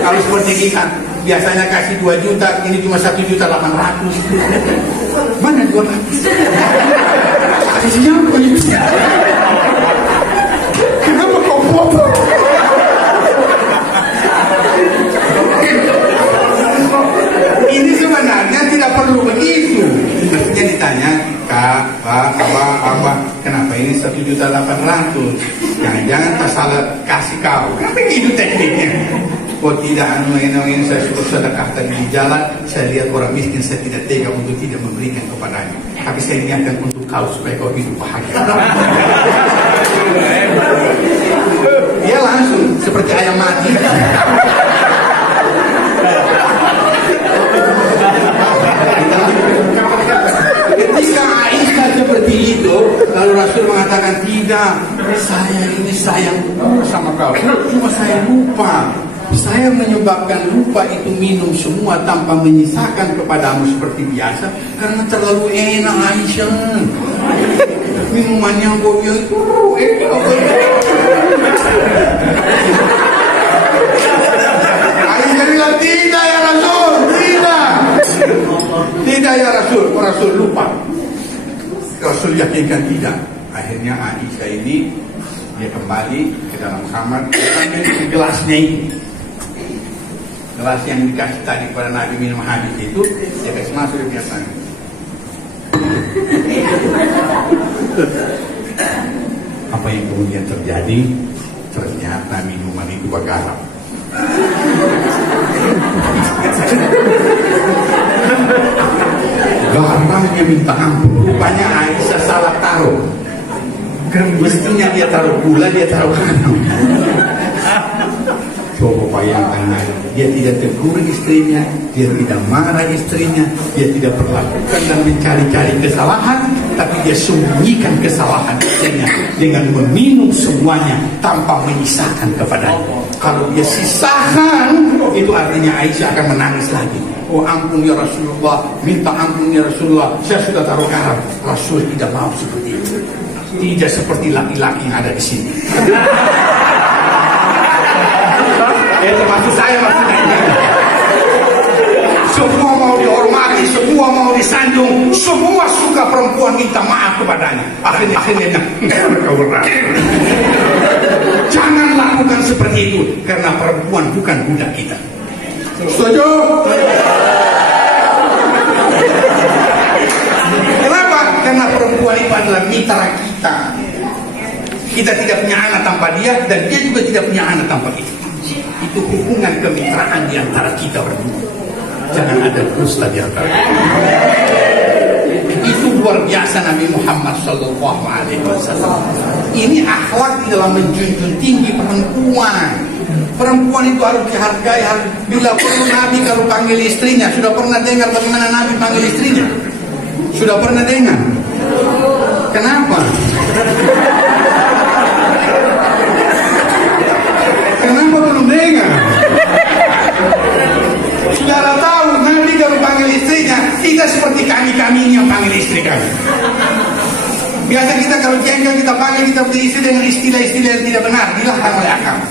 Kalau seperti kita biasanya kasih 2 juta, ini cuma 1.800.000. Mana 200? Kasihnya apa itu? Kenapa kau potong? Ini sebenarnya tidak perlu begitu. Maksudnya ditanya, Kak, Pak, apa, kenapa ini 1.800.000? Jangan-jangan tak salah kasih kau. Kenapa begitu tekniknya? Oh tidak, ini saya suruh sedekah tadi di jalan, saya lihat orang miskin, saya tidak tega untuk tidak memberikan kepadanya. Tapi saya niatkan untuk kau supaya kau hidup bahagia. Dia langsung seperti ayam mati. Ketika Aisyah seperti itu, lalu Rasul mengatakan, tidak, saya ini sayang sama kau, cuma saya lupa. Saya menyebabkan lupa itu minum semua tanpa menyisakan kepadamu seperti biasa, karena terlalu enak Aisyah. Minumannya bobio itu Aisyah bilang, tidak ya Rasul, tidak ya Rasul. Rasul lupa. Rasul yakinkan tidak. Akhirnya Aisyah ini dia kembali ke dalam kamar, ambil gelasnya ini, gelas yang dikasih tadi pada Nabi minum hadis itu, dia kasih masuk di biasanya. Apa yang kemudian terjadi? Ternyata minuman itu bergaram. Garamnya minta ampun. Rupanya Aisyah salah taruh. Mestinya dia taruh gula, dia taruh garam. Coba bayangkan, dia tidak tegur istrinya, dia tidak marah istrinya, dia tidak perlakukan dan mencari-cari kesalahan, tapi dia sembunyikan kesalahan istrinya dengan meminum semuanya tanpa menyisakan kepadanya. Kalau dia sisakan, itu artinya Aisyah akan menangis lagi. Oh ampun ya Rasulullah, minta ampun ya Rasulullah, saya sudah taruh garam. Rasul tidak mau seperti itu. Tidak seperti laki-laki yang ada di sini. Termasuk saya maksudnya. Semua mau dihormati, semua mau disanjung, semua suka perempuan minta maaf kepadanya. Akhirnya kau berat. Jangan lakukan seperti itu, karena perempuan bukan budak kita. Setuju? Kenapa? Karena perempuan itu adalah mitra kita. Kita tidak punya anak tanpa dia, dan dia juga tidak punya anak tanpa kita. Itu hubungan kemitraan di antara kita berdua. Jangan ada dusta di antara kita. Itu luar biasa Nabi Muhammad SAW. Ini akhlak di dalam menjunjung tinggi perempuan. Perempuan itu harus dihargai. Bila perlu Nabi kalau panggil istrinya, sudah pernah dengar bagaimana Nabi panggil istrinya? Sudah pernah dengar? Kenapa? Kenapa belum dengar? Saudara tahu Nabi kalau panggil istrinya tidak seperti kami ini yang panggil istri kami. Biasa kita kalau jengkel kita panggil kita punya istri dengan istilah-istilah yang tidak benar, dilarang oleh agama.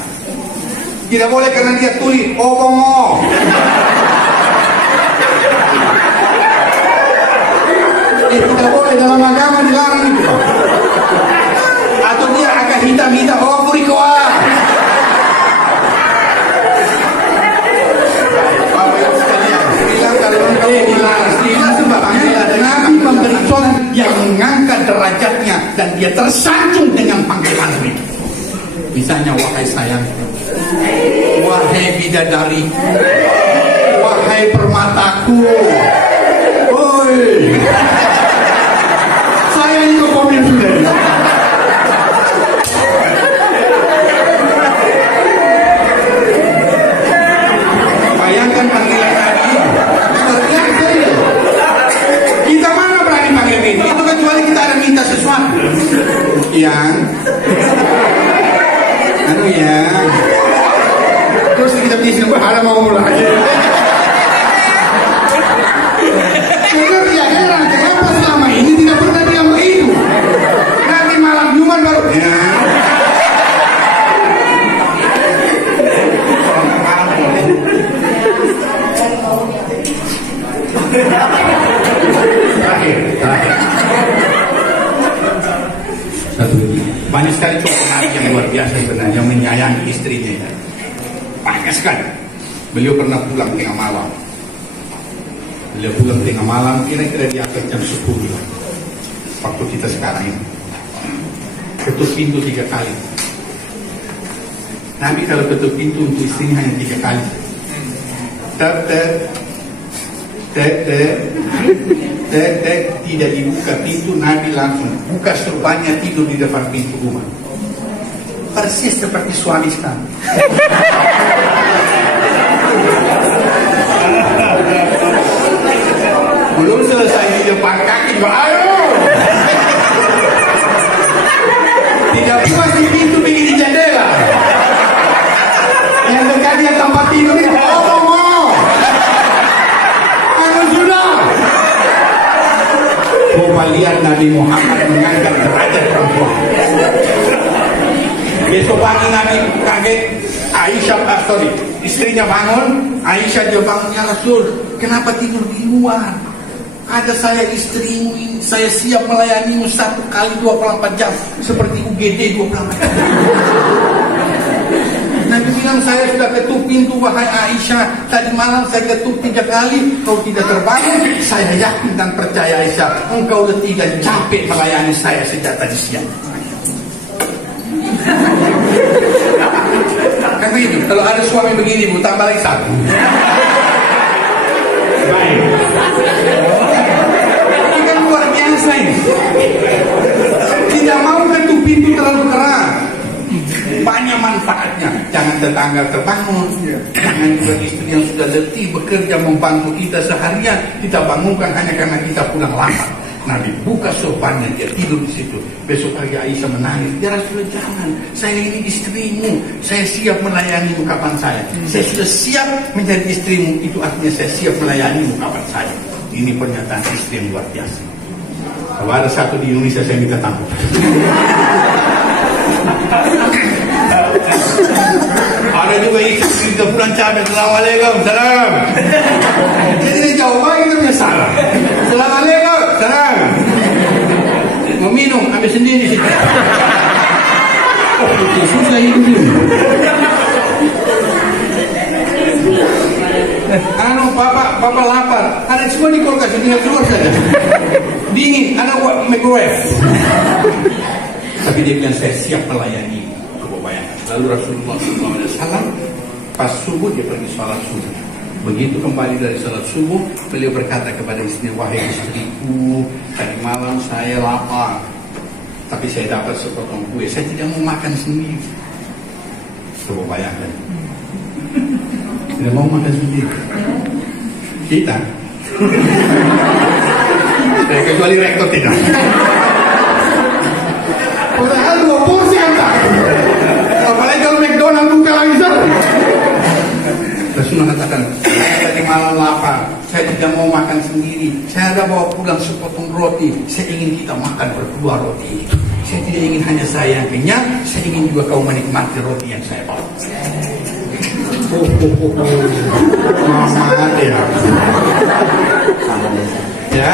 Tidak boleh karena dia tuli, oh bongo. Tidak boleh dalam agama, dilarang itu. Atau dia agak hitam-hitam, oh purikoa. Nabi memberi contoh yang mengangkat derajatnya dan dia tersanjung dengan panggilan itu. Misalnya, wahai sayang, wahai bidadari, wahai permataku, oi, saya itu komen sudah. Bayangkan panggilan Nabi. Kita mana berani panggil ini? Itu kecuali kita ada minta sesuatu. Yang ya. Terus kita bisa berharap mau mulai. Benar ya, heran kenapa selama ini tidak pernah bilang begitu. Nanti malam Jumat baru sekali contoh Nabi yang luar biasa sebenarnya, yang menyayangi istrinya ya. Banyak sekali. Beliau pernah pulang tengah malam. Beliau pulang tengah malam kira-kira di atas jam 10 waktu kita sekarang ini. Ketuk pintu 3 kali. Nabi kalau ketuk pintu untuk istrinya hanya 3 kali. Tidak dibuka pintu, Nabi langsung buka serbannya, tidur di depan pintu rumah. Persis seperti suami sekarang. Belum selesai di depan kaki, ayo. Tidak puas di pintu, pergi di jendela. Yang dekatnya tempat tidur itu ngomong. Anu sudah. Coba lihat Nabi Muhammad mengangkat derajat perempuan. Besok pagi Nabi kaget, Aisyah, istrinya bangun, Aisyah dia bangun, ya Rasul, kenapa tidur di luar? Ada saya istrimu ini, saya siap melayanimu 1 kali 24 jam, seperti UGD 24 jam. Nabi bilang, saya sudah ketuk pintu wahai Aisyah, tadi malam saya ketuk 3 kali, kau tidak terbangun. Saya yakin dan percaya Aisyah, engkau letih dan capek melayani saya sejak tadi siang. Kan begitu, kalau ada suami begini Bu, tambah lagi 1. Baik. Ini kan luar biasa ini. Tidak mau ketuk pintu terlalu keras. Banyak manfaatnya. Jangan tetangga terbangun. Jangan juga istri yang sudah letih bekerja membantu kita seharian, kita bangunkan hanya karena kita pulang lambat. Nabi buka sopannya, dia tidur di situ. Besok pagi Aisyah menangis, ya Rasulullah jangan, saya ini istrimu, saya siap melayanimu kapan saya. Saya sudah siap menjadi istrimu, itu artinya saya siap melayanimu kapan saya. Ini pernyataan istri yang luar biasa. Kalau ada satu di Indonesia saya minta tamu. Ada juga istri kita pulang cabai, Assalamualaikum, salam. Jadi dia jawab lagi itu punya salah. Assalamualaikum, salam. Mau minum, ambil sendiri situ. Oh, itu susah itu minum. Papa lapar. Ada semua di kulkas, tinggal keluar saja. Dingin, ada microwave. Tapi dia bilang saya siap melayani. Lalu Rasulullah SAW pas subuh dia pergi sholat subuh. Begitu kembali dari sholat subuh, beliau berkata kepada istrinya, wahai istriku, tadi malam saya lapar, tapi saya dapat sepotong kue, saya tidak mau makan sendiri. Coba bayangkan, tidak mau makan sendiri. Kita, kecuali rektor tidak. Padahal 2 porsi antar. Apalagi kalau McDonald buka lagi sana. Rasulullah katakan, saya tadi malam lapar, saya tidak mau makan sendiri, saya ada bawa pulang sepotong roti, saya ingin kita makan berdua roti itu. Saya tidak ingin hanya saya yang kenyang, saya ingin juga kau menikmati roti yang saya bawa. Mama ya. Ya,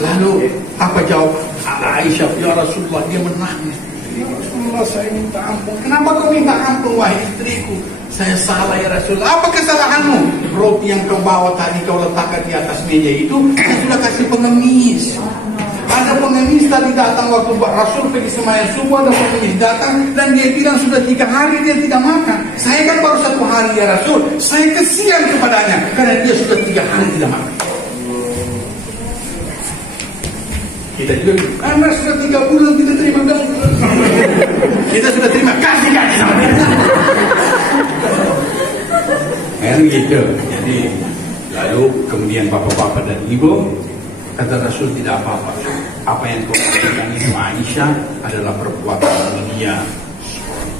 lalu apa jawab Aisyah? Ya Rasulullah, dia menangis. Rasulullah, saya minta ampun. Kenapa kau minta ampun wahai istriku? Saya salah ya Rasulullah. Apa kesalahanmu? Roti yang kau bawa tadi kau letakkan di atas meja itu, saya sudah kasih pengemis. Ada pengemis tadi datang waktu Rasul pergi sembahyang subuh, ada pengemis datang dan dia bilang sudah 3 hari dia tidak makan. Saya kan baru 1 hari ya Rasul. Saya kesian kepadanya karena dia sudah 3 hari tidak makan. Kita juga, karena sudah 3 bulan kita terima gaji. Kita sudah terima kasih sama dia. Kan gitu. Jadi lalu kemudian bapak-bapak dan ibu kata Rasul tidak apa-apa. Apa yang kau lakukan itu Aisyah adalah perbuatan mulia,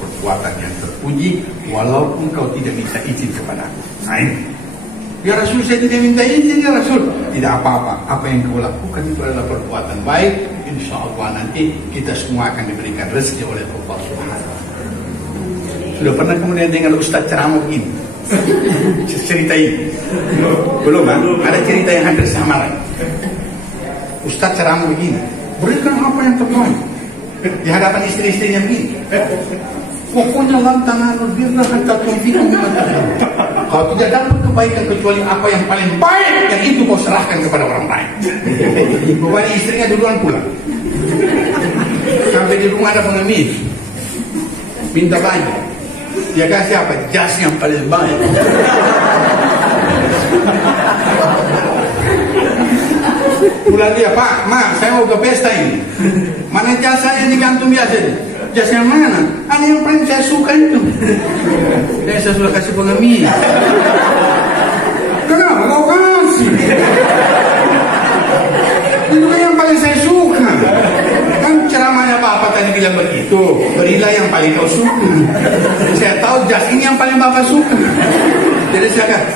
perbuatan yang terpuji, walaupun kau tidak minta izin kepada aku. Ya Rasul, saya tidak minta izin ya Rasul. Tidak apa-apa, apa yang kau lakukan itu adalah perbuatan baik. Insya Allah nanti kita semua akan diberikan rezeki oleh Allah Subhanahu. Sudah pernah kemudian dengar Ustaz ceramah begini? Cerita ini belum kan? Ada cerita yang hampir sama lagi. Ustaz ceramah begini, berikan apa yang terbaik. di hadapan istri-istrinya begini. Pokoknya lantaran birra hatta tunfiqu mimma tahibbun. Kau tidak dapat kebaikan kecuali apa yang paling baik, yang itu kau serahkan kepada orang lain. Rupanya istrinya duluan pulang. Sampai di rumah ada pengemis, minta baju. Dia kasih apa? Jas yang paling baik. Pulang dia, Pak, Ma, saya mau ke pesta ini. Mana jas saya digantung biasa ini? Jas yang mana? Ada yang paling saya suka itu. Saya sudah kasih pengemis. Kenapa kau kasih? Itu kan yang paling saya suka. Kan ceramahnya Bapak tadi bilang begitu. Berilah yang paling kau suka. Saya tahu jas ini yang paling Bapak suka. Jadi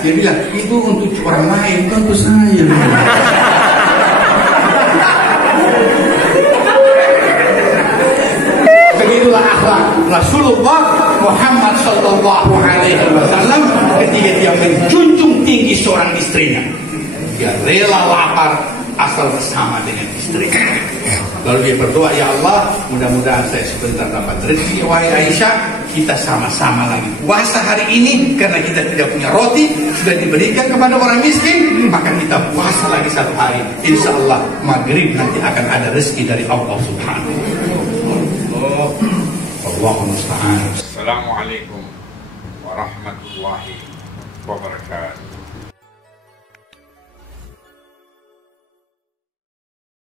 dia bilang, itu untuk orang lain, bukan untuk saya. Begitulah akhlak Rasulullah Muhammad Sallallahu Alaihi Wasallam ketika dia menjunjung tinggi seorang istrinya. Dia rela lapar asal bersama dengan istrinya. Lalu dia berdoa, ya Allah, mudah-mudahan saya sebentar dapat rezeki. Wahai Aisyah, kita sama-sama lagi puasa hari ini karena kita tidak punya roti, sudah diberikan kepada orang miskin, maka kita puasa lagi satu hari. Insya Allah maghrib nanti akan ada rezeki dari Allah Subhanahu wa Ta'ala. Allahumma musta'an. Assalamualaikum warahmatullahi wabarakatuh.